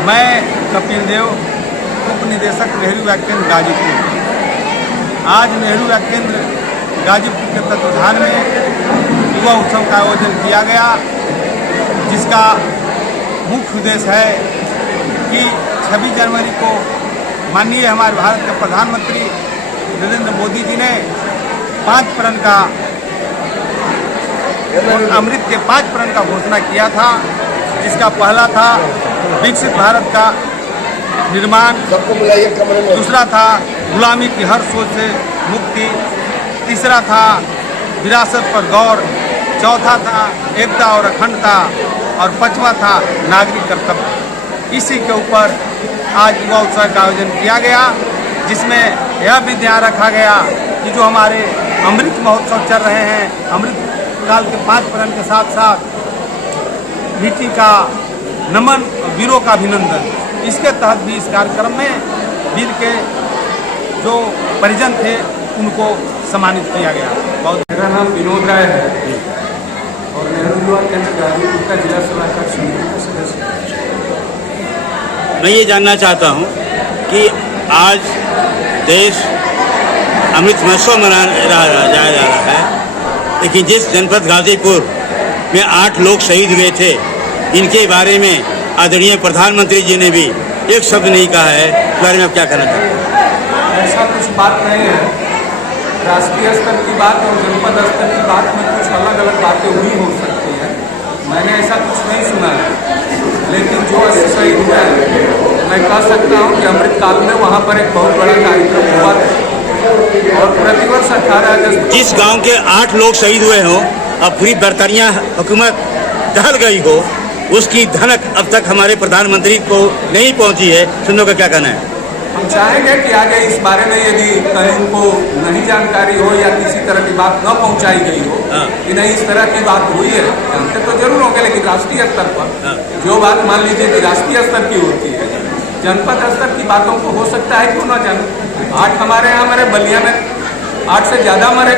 मैं कपिल देव, उप निदेशक नेहरू युवा केंद्र गाजीपुर। आज नेहरू युवा केंद्र गाजीपुर के तत्वाधान में युवा उत्सव का आयोजन किया गया, जिसका मुख्य उद्देश्य है कि 26 जनवरी को माननीय हमारे भारत के प्रधानमंत्री नरेंद्र मोदी जी ने 5 प्रण का अमृत के 5 प्रण का घोषणा किया था, जिसका पहला था विकसित भारत का निर्माण, दूसरा था गुलामी की हर सोच से मुक्ति, तीसरा था विरासत पर गौर, चौथा था एकता और अखंडता और 5वां था नागरिक कर्तव्य। इसी के ऊपर आज युवा उत्सव का आयोजन किया गया, जिसमें यह भी ध्यान रखा गया कि जो हमारे अमृत महोत्सव चल रहे हैं, अमृत काल के 5 प्रण के साथ साथ वीटी का नमन और वीरों का अभिनंदन, इसके तहत भी इस कार्यक्रम में वीर के जो परिजन थे उनको सम्मानित किया गया। बहुत मेरा नाम विनोद राय है और नेहरू युवा केंद्र गाजीपुर का जिला सलाहकार समिति का सदस्य। मैं ये जानना चाहता हूँ कि आज देश अमृत महोत्सव मना जा रहा है, लेकिन जिस जनपद गाजीपुर में 8 लोग शहीद हुए थे, इनके बारे में आदरणीय प्रधानमंत्री जी ने भी एक शब्द नहीं कहा है। इस बारे में आप क्या कहना चाहते हैं? ऐसा कुछ बात नहीं है। राष्ट्रीय स्तर की बात और जनपद स्तर की बात में कुछ अलग अलग बातें हुई हो सकती हैं। मैंने ऐसा कुछ नहीं सुना है, लेकिन जो शहीद हुए हैं, मैं कह सकता हूँ कि अमृत काल में वहाँ पर एक बहुत बड़ा कार्यक्रम हुआ था और प्रतिवर्ष 18 अगस्त जिस गांव के 8 लोग शहीद हुए हों, अब पूरी बरतानिया हुकूमत ढल गई हो, उसकी धनक अब तक हमारे प्रधानमंत्री को नहीं पहुंची है। सुनने का क्या कहना है? हम चाहेंगे कि आगे इस बारे में यदि कहीं उनको नहीं जानकारी हो या किसी तरह की बात न पहुंचाई गई हो कि नहीं इस तरह की बात हुई है, जानते तो जरूर होंगे, लेकिन राष्ट्रीय स्तर पर जो बात मान लीजिए कि राष्ट्रीय स्तर की होती है, जनपद स्तर की बातों को हो सकता है क्यों न जाने। 8 हमारे यहाँ मरे, बलिया में 8 से ज़्यादा मरे,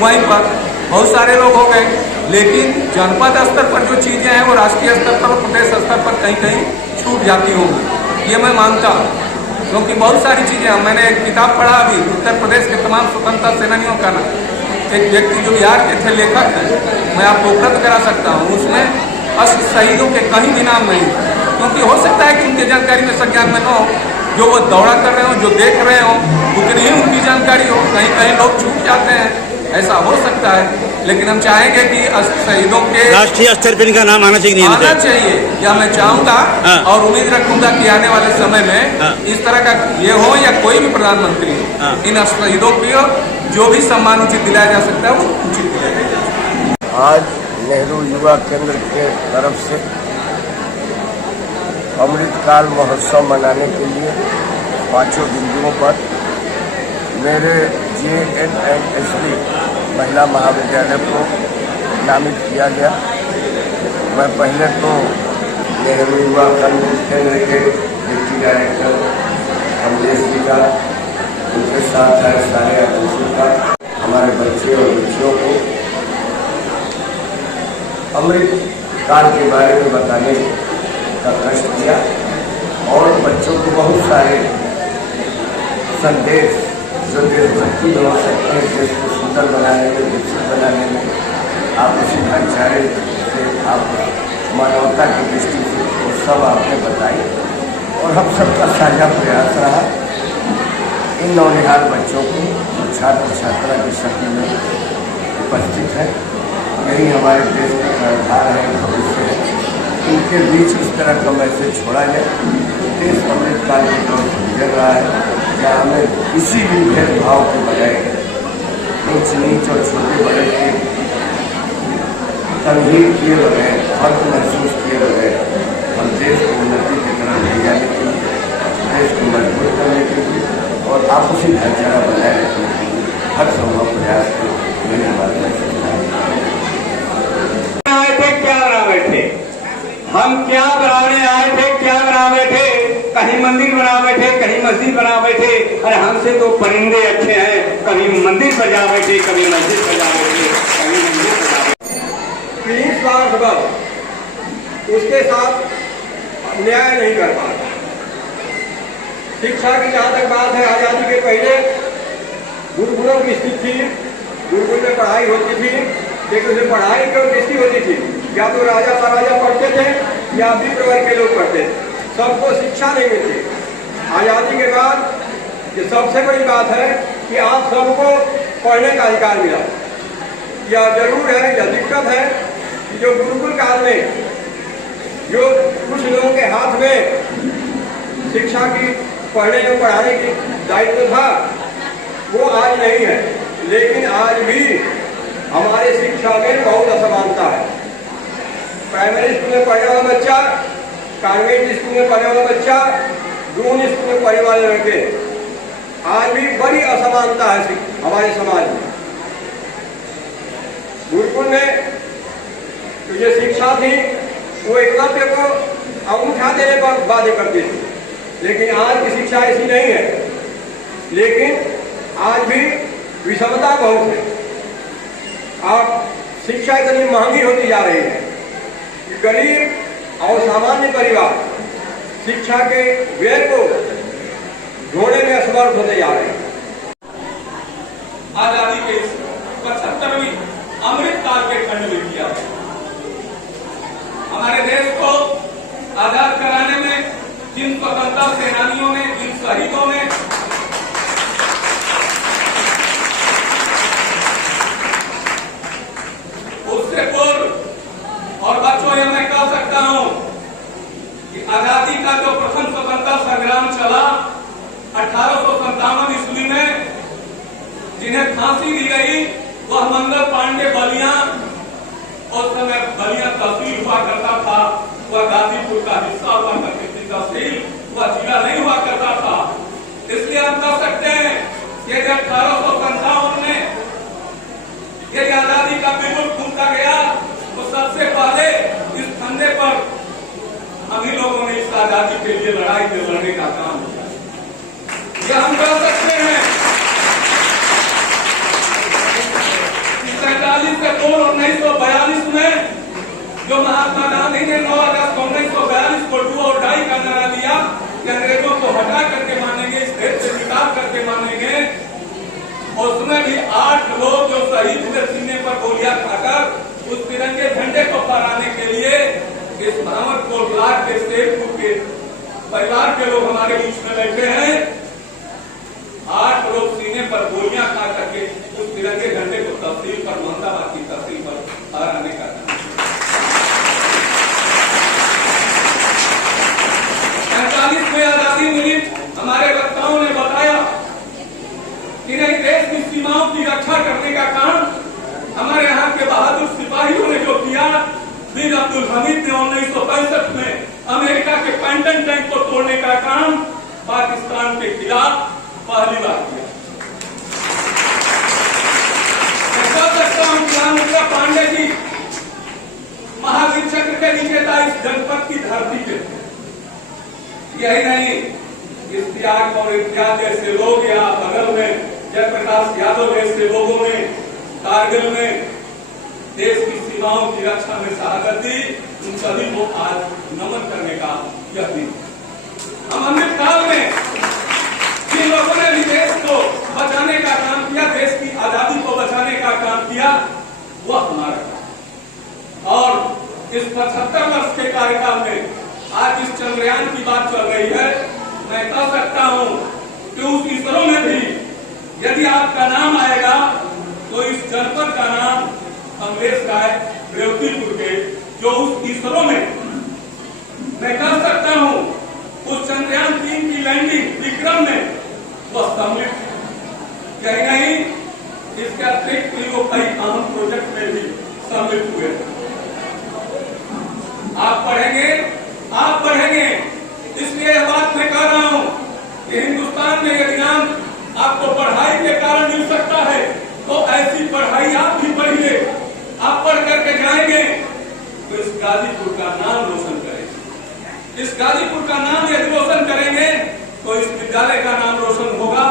वहीं पर बहुत सारे लोग हो गए, लेकिन जनपद स्तर पर जो चीज़ें हैं वो राष्ट्रीय स्तर पर और प्रदेश स्तर पर कहीं कहीं छूट जाती होंगी, ये मैं मानता हूँ। क्योंकि बहुत सारी चीज़ें, मैंने एक किताब पढ़ा अभी, उत्तर प्रदेश के तमाम स्वतंत्रता सेनानियों का नाम, एक व्यक्ति जो बिहार के थे लेखक हैं, मैं आपको उपलब्ध करा सकता हूँ, उसमें 80 शहीदों के कहीं भी नाम नहीं, क्योंकि हो सकता है कि उनकी जानकारी में संज्ञान में न हो, जो वो दौड़ा कर रहे हो, जो देख रहे हो, उतनी ही उनकी जानकारी हो, कहीं कहीं लोग छूट जाते हैं, ऐसा हो सकता है। लेकिन हम चाहेंगे कि शहीदों के राष्ट्रीय स्तर पर इनका नाम आना चाहिए, नहीं आना चाहिए, या मैं चाहूँगा और उम्मीद रखूंगा कि आने वाले समय में इस तरह का ये हो या कोई भी प्रधानमंत्री हो, इन शहीदों को जो भी सम्मान उचित दिलाया जा सकता है वो उचित दिलाया जाए। आज नेहरू युवा केंद्र के तरफ से अमृतकाल महोत्सव मनाने के लिए 5 बिंदुओं पर मेरे JNSB महिला महाविद्यालय को नामित किया गया। मैं पहले तो नेहरू युवा केंद्र के डिप्टी डायरेक्टर कमलेश जी का, उनके साथ सारे अफसरों का, हमारे बच्चे और बच्चियों को अमृत काल के बारे में बताने का कष्ट किया और बच्चों को बहुत सारे संदेश जो देशभक्ति बना सकते हैं, देश को सुंदर बनाने में, विकसित बनाने में, आपसी भाईचारे से, आप मानवता की दृष्टि से, वो सब आपने बताई और हम सबका साझा प्रयास रहा इन नौनिहाल बच्चों को जो छात्र छात्रा की शक्ल में उपस्थित है, यही हमारे देश का कर्णधार है, भविष्य है, इनके बीच इस तरह का मैसेज छोड़ा जाए। देश अमृत काल के दौर से गुजर रहा है, जहाँ हमें किसी भी भेदभाव के बगैर, ऊंच नीच और छोटे बड़े के तंजीर किए बगैर, फर्क महसूस किए बगैर हम देश को उन्नति की तरफ ले जाने के लिए, देश को मजबूत करने के लिए और आपसी भाईचारा बनाए रखने के लिए हर संभव प्रयास को मेरे बात में हम क्या बनाने आए थे, क्या बना बैठे, कहीं मंदिर बना बैठे, कहीं मस्जिद बना बैठे। अरे हमसे तो परिंदे अच्छे हैं, कभी मंदिर पर जा बैठे, कभी मस्जिद पर जा बैठे, कभी मंदिर पर जा बैठे। 30 लाख डॉलर उसके साथ न्याय नहीं कर पा रहा। शिक्षा की जहाँ तक बात है, आज़ादी के पहले गुरुकुलों की स्थिति थी, गुरुकुल में पढ़ाई होती थी, लेकिन उसमें पढ़ाई क्यों दृष्टि होती थी, या तो राजा महाराजा पढ़ते थे या विप्र वर्ग के लोग पढ़ते थे, सबको शिक्षा नहीं मिलती। आज़ादी के बाद ये सबसे बड़ी बात है कि आप सबको पढ़ने का अधिकार मिला। यह जरूर है, यह दिक्कत है कि जो गुरुकुल काल में जो कुछ लोगों के हाथ में शिक्षा की पढ़ने और पढ़ाने की दायित्व था, वो आज नहीं है। लेकिन आज भी हमारे शिक्षा में बहुत असमानता है। प्राइमरी स्कूल में पढ़ने वाला बच्चा, कॉन्वेंट स्कूल में पढ़ने वाला बच्चा, जून स्कूल में पढ़ने वाले लड़के, आज भी बड़ी असमानता है हमारे समाज में। गुरुकुल में तो ये शिक्षा थी, वो एकलव्य को अंगूठा देने पर बातें करती थी, लेकिन आज की शिक्षा ऐसी नहीं है। लेकिन आज भी विषमता बहुत है। अब शिक्षा इतनी महंगी होती जा रही है कि गरीब और सामान्य परिवार शिक्षा के व्यय को ढोने में असमर्थ होते जा रहे हैं। आजादी के 75वीं अमृत काल के खंड में किया हमारे देश को आजाद कराने में जिन स्वतंत्रता सेनानियों ने, जिन शहीदों ने उससे पूर्व, और बच्चों ये मैं कह सकता हूं कि आजादी का जो प्रथम स्वतंत्रता संग्राम चला 1857 ईस्वी में, जिन्हें फांसी दी गई, वह मंगल पांडे बलिया, उस समय बलिया तहसील हुआ करता था, वह गाजीपुर का हिस्सा हुआ करती थी तहसील, वह जिला नहीं हुआ करता था। इसलिए हम कह सकते हैं कि 1857 में यदि आजादी का बिल्कुल फूंका गया तो सबसे पहले इस फंदे पर हम ही लोगों ने इस आजादी के लिए लड़ाई में लड़ने का काम किया। यह हम कह सकते हैं 47 से 1942 में जो महात्मा गांधी ने 9 अगस्त 1942 को डू और डाई का नारा दिया कि अंग्रेजों को हटा करके मानेंगे, इस देश से निकाल करके मानेंगे, उसमें भी 8 लोग जो शहीद हुए सीने पर गोलियां खाकर उस तिरंगे झंडे को फहराने के लिए इस भावरपुर ब्लॉक के शेखपुर के परिवार के लोग हमारे बीच में बैठे हैं। 8 लोग सीने पर गोलियां खा करके उस तिरंगे झंडे को तहसील पर, मोहम्मदाबाद की तहसील पर फहराने का 45 में आजादी मिली। हमारे वक्ताओं ने बताया कि नहीं, देश की सीमाओं की रक्षा करने का काम हमारे यहाँ के बहादुर सिपाहियों ने जो किया, वीर अब्दुल हमीद ने 1965 में अमेरिका के पैंटन टैंक को तोड़ने का काम पाकिस्तान के खिलाफ पहली बार किया। मैं कह सकता हूं कि रामचंद्र पांडे जी महावीर चक्र के विजेता इस जनपद की धरती के, यही नहीं, इस त्याग और इत्याग जैसे लोग या बगल में जयप्रकाश यादव जैसे लोगों ने कारगिल में देश की सीमाओं की रक्षा में शहादत दी। उन सभी को आज नमन करने का यह दिन। हम अमृत काल में जिन लोगों ने भी देश को बचाने का काम किया, देश की आजादी को बचाने का काम किया, वह हमारा काम। और इस 75 वर्ष के कार्यकाल में आज इस चंद्रयान की बात चल रही है, मैं कह सकता हूं कि उस इसरो में भी यदि आपका नाम आएगा तो इस जनपद का नाम कांग्रेस का है, रेवतीपुर के, जो उस इसरो में मैं कह सकता हूं उस चंद्रयान 3 की लैंडिंग विक्रम में वह सम्मिलित, कहीं नहीं इसके अतिरिक्त वो कई अहम प्रोजेक्ट में भी सम्मिलित हुए। आप पढ़ेंगे, आप पढ़ेंगे, इसलिए यह बात मैं कह रहा हूं कि हिंदुस्तान में यदि नाम आपको पढ़ाई के कारण मिल सकता है तो ऐसी पढ़ाई आप भी पढ़िए। आप पढ़ करके जाएंगे तो इस गाजीपुर का नाम रोशन करेंगे। इस गाजीपुर का नाम यदि रोशन करेंगे तो इस विद्यालय का नाम रोशन होगा,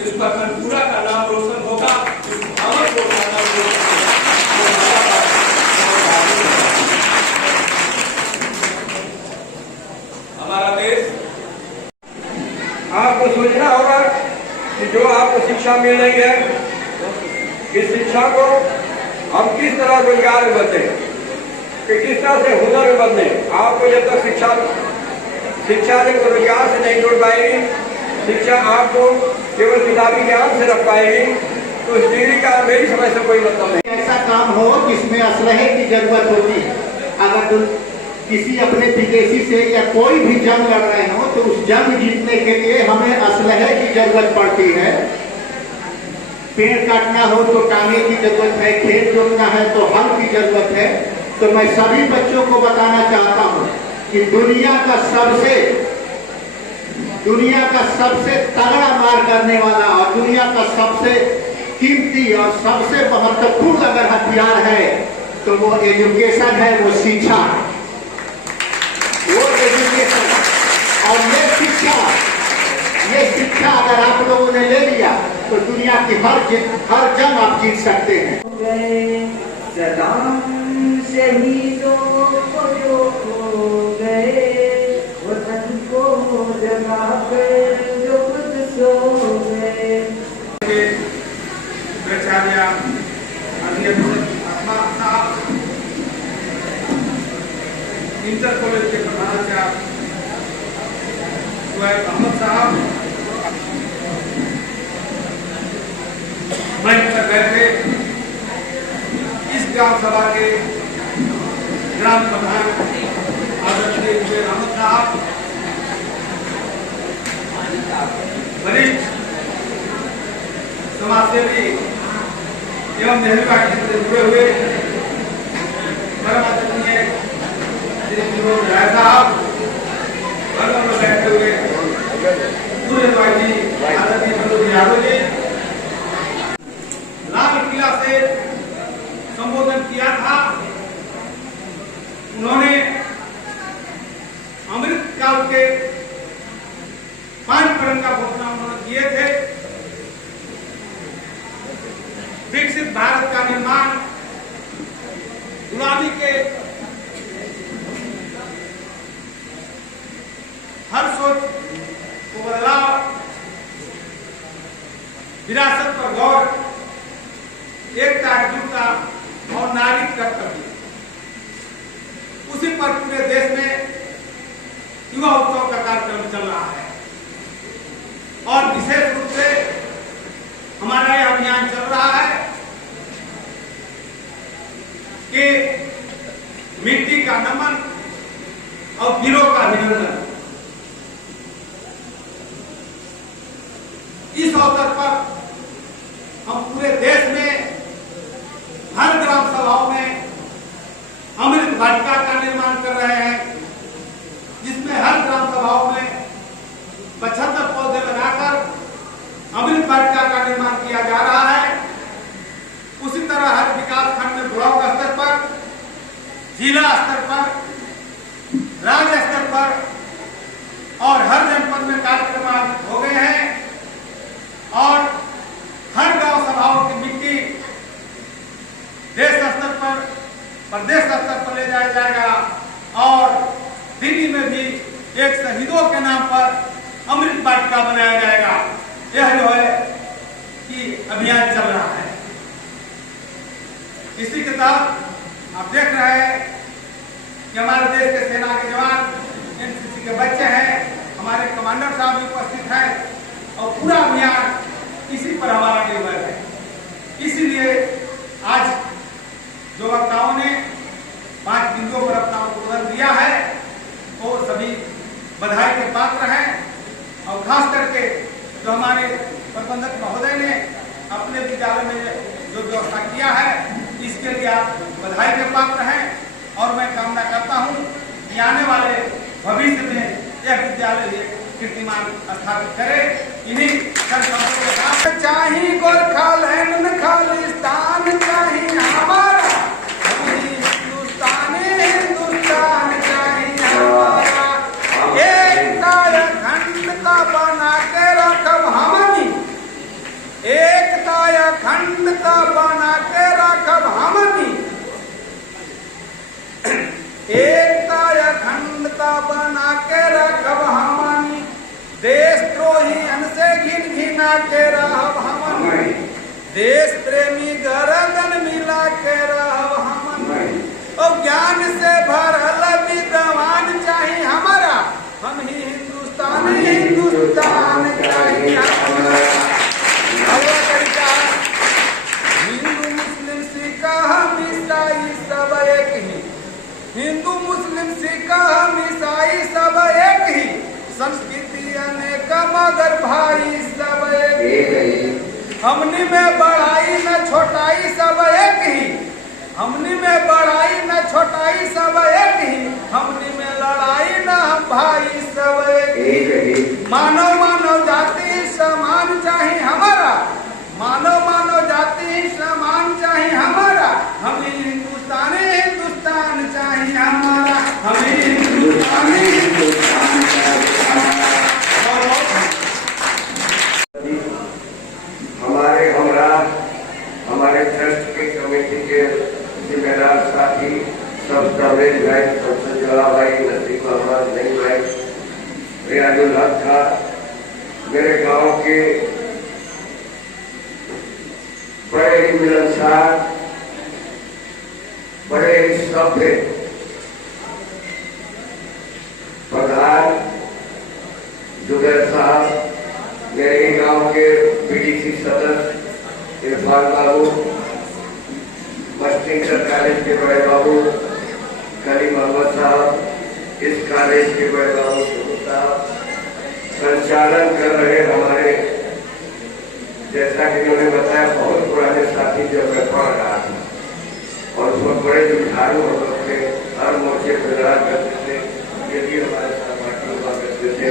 इस प्रखंडपुरा का नाम रोशन होगा, इस भावरपुर का नाम रोशन होगा। आपको सोचना होगा कि जो आपको शिक्षा मिल रही है, इस शिक्षा को हम किस तरह रोजगार में बदलें, कि किस तरह से हुनर में बदलें। आपको जब तक शिक्षा जब रोजगार से नहीं जोड़ पाएगी, शिक्षा आपको केवल किताबी ज्ञान से रख पाएगी, तो इस डिग्री का मेरी समझ से कोई मतलब नहीं। ऐसा काम हो जिसमें असलहे की जरूरत होती है। अगर किसी अपने विदेशी से या कोई भी जंग लड़ रहे हो तो उस जंग जीतने के लिए हमें असलहे की जरूरत पड़ती है। पेड़ काटना हो तो टांगे की जरूरत है, खेत जोतना है तो हल की जरूरत है। तो मैं सभी बच्चों को बताना चाहता हूँ कि दुनिया का सबसे तगड़ा मार करने वाला और दुनिया का सबसे कीमती और सबसे महत्वपूर्ण अगर हथियार है तो वो एजुकेशन है, वो शिक्षा है, वो एजुकेशन। और ये शिक्षा अगर आप लोगों ने ले लिया तो दुनिया की हर जंग आप जीत सकते हैं। शहीदों को जो खो गए, वतन को जगा कर जो खुद सो गए। प्राचार्य इंटर कॉलेज के प्रधानाचार्य सुहैब अहमद साहब मंच पर बैठे, इस ग्राम सभा के ग्राम प्रधान आदरणीय सुहैब अहमद साहब, वरिष्ठ समाजसेवी एवं नेहरू पार्टी से जुड़े हुए परम आदरणीय श्री विनोद राय साहब, बगल में बैठे हुए सूर्यवाजी आदरणीय मनोज यादव जी, लाल किला से संबोधन किया था। उन्होंने अमृत काल के 5 प्रण का घोषणा उन्होंने किए थे। विकसित भारत का निर्माण, गुलामी के हर सोच को बदलाव, विरासत पर गौर, एकता एकजुटता और नागरिक कर्तव्य, उसी पर पूरे देश में युवा उत्सव का कार्यक्रम चल रहा है। और विशेष रूप से हमारा यह अभियान चल रहा है कि मिट्टी का नमन और वीरों का अभिनंदन। इस अवसर पर हम पूरे देश में हर ग्राम सभाओं में अमृत वाटिका का निर्माण कर रहे हैं, जिसमें हर ग्राम सभाओं में 75 पौधे लगाकर अमृत वाटिका का निर्माण किया जा रहा है। उसी तरह हर विकास खंड में ब्लॉक स्तर पर, जिला स्तर पर, राज्य स्तर पर और हर जनपद में कार्यक्रम आयोजित हो गए हैं। और हर गांव सभाओं की मिट्टी देश स्तर पर, प्रदेश स्तर पर ले जाया जाएगा और दिल्ली में भी एक शहीदों के नाम पर अमृत वाटिका बनाया जाएगा। यह जो है कि अभियान चल रहा है। इसी के तहत आप देख रहे हैं कि हमारे देश के सेना के जवान, एनसीसी के बच्चे हैं, हमारे कमांडर साहब भी उपस्थित हैं और पूरा अभियान इसी पर हमारा निर्भर है। इसीलिए आज जो वक्ताओं ने 5 बिंदुओं पर अपना उद्बोधन दिया है वो सभी बधाई के पात्र हैं। और खास करके जो हमारे प्रबंधक महोदय ने अपने विद्यालय में जो व्यवस्था किया है, इसके लिए आप बधाई के पात्र हैं। और मैं कामना करता हूं कि आने वाले भविष्य में यह विद्यालय कीर्तिमान स्थापित करे। इन्हीं संकल्पों के साथ चाहिए गोरखालैंड खालिस्तान चाहिए हमारा, हिंदुस्तान चाहिए हमारा, एकता अखंडता बना के रखब हमनी, एकता अखंडता बना के रखब हमनी, एकता अखंडता बना के रखब हमनी, देशद्रोही बना के रहब हमन, देश प्रेमी गर्दन मिला के रहब हमन, और ज्ञान से भरल विद्वान चाहिए हमारा, हम ही हिंदुस्तान चाहिए हमारा। अगला तरीका, हिंदू मुस्लिम सिख हम ईसाई सब एक ही, हिंदू मुस्लिम सिख हम ईसाई सब एक ही, संस्कृति अनेक मगर भाई सब एक ही, हमनी में बड़ाई न छोटाई सब एक ही, हमनी में बड़ाई न छोटाई सब एक ही, हमनी में लड़ाई न हम भाई सब एक ही, मानव मानव जाति समान चाहिए हमारा, मानव मानव जाति समान चाहिए हमारा, हम हिंदुस्तान चाहिए हमारा, हम हिंदुस्तान चाहिए हमारा। हमारे हमरा हमारे ट्रस्ट के कमेटी के जिम्मेदार साथी सब दवेज भाई, सब संजला भाई, नसीम अहमद, नहीं भाई, रियाजुल हक था, मेरे गांव के बड़े ही मिलनसार, बड़े ही सभ्य प्रधान जुबैर साहब, मेरे ही गांव के बीडीसी सदस्य इरफान बाबू, मस्टिंकर कॉलेज के बड़े बाबू कलीम अहमद साहब, इस कॉलेज के बड़े बाबू सुबह साहब, संचालन कर रहे हमारे, जैसा कि उन्होंने बताया, बहुत पुराने साथी जब मैं पढ़ रहा था, और बहुत बड़े जुझारू हम लोग थे, हर मोर्चे पर लड़ा करते थे, ये भी हमारे साथ पार्टी हुआ करते थे।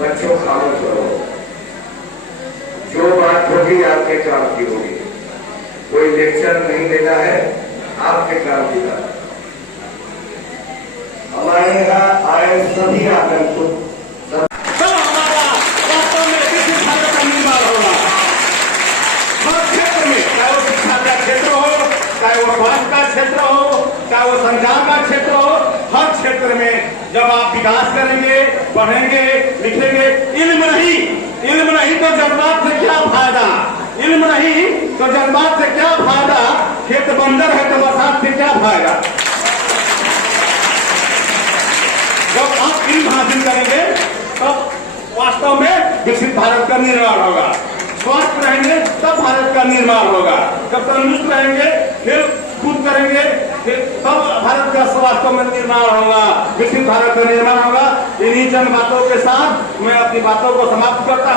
बच्चों खामोश करो, जो बात होगी आपके काम की होगी, कोई लेक्चर नहीं देना है, आपके काम की बात। हमारे यहाँ आए सभी आगंतुक तो हमारा वास्तव में विकसित भारत का निर्माण होगा हर क्षेत्र में, चाहे वो शिक्षा का क्षेत्र हो, चाहे वो स्वास्थ्य का क्षेत्र हो, चाहे वो संचार का क्षेत्र हो, हर क्षेत्र में जब आप विकास करेंगे, पढ़ेंगे, लिखेंगे, इल्म नहीं तो जज्बात से क्या फायदा, इल्म नहीं तो जज्बात से क्या फायदा, खेत बंजर है तो बरसात से क्या फायदा। जब आप इल्म हासिल करेंगे तब वास्तव में विकसित भारत का निर्माण होगा, स्वस्थ रहेंगे तब भारत का निर्माण होगा, जब तंदुरुस्त रहेंगे फिर खुद करेंगे, फिर तब भारत का वास्तव में निर्माण होगा, विकसित भारत का निर्माण होगा। इन्हीं चंद बातों के साथ मैं अपनी बातों को समाप्त करता